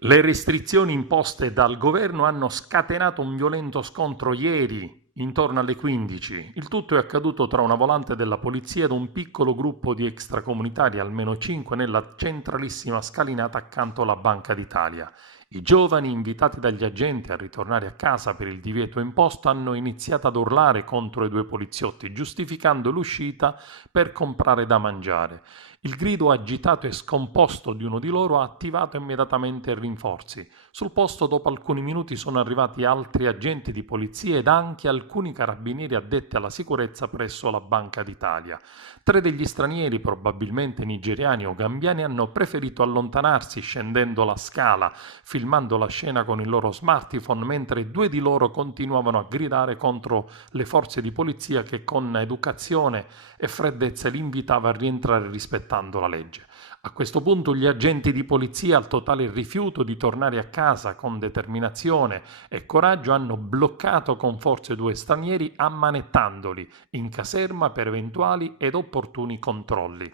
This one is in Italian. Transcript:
Le restrizioni imposte dal governo hanno scatenato un violento scontro ieri, intorno alle 15. Il tutto è accaduto tra una volante della polizia ed un piccolo gruppo di extracomunitari, almeno 5, nella centralissima scalinata accanto alla Banca d'Italia. I giovani, invitati dagli agenti a ritornare a casa per il divieto imposto, hanno iniziato ad urlare contro i due poliziotti, giustificando l'uscita per comprare da mangiare. Il grido agitato e scomposto di uno di loro ha attivato immediatamente rinforzi. Sul posto dopo alcuni minuti sono arrivati altri agenti di polizia ed anche alcuni carabinieri addetti alla sicurezza presso la Banca d'Italia. 3 degli stranieri, probabilmente nigeriani o gambiani, hanno preferito allontanarsi scendendo la scala, filmando la scena con il loro smartphone, mentre 2 di loro continuavano a gridare contro le forze di polizia che con educazione e freddezza li invitava a rientrare rispettando la legge. A questo punto gli agenti di polizia, al totale rifiuto di tornare a casa con determinazione e coraggio, hanno bloccato con forza i 2 stranieri, ammanettandoli in caserma per eventuali ed opportuni controlli.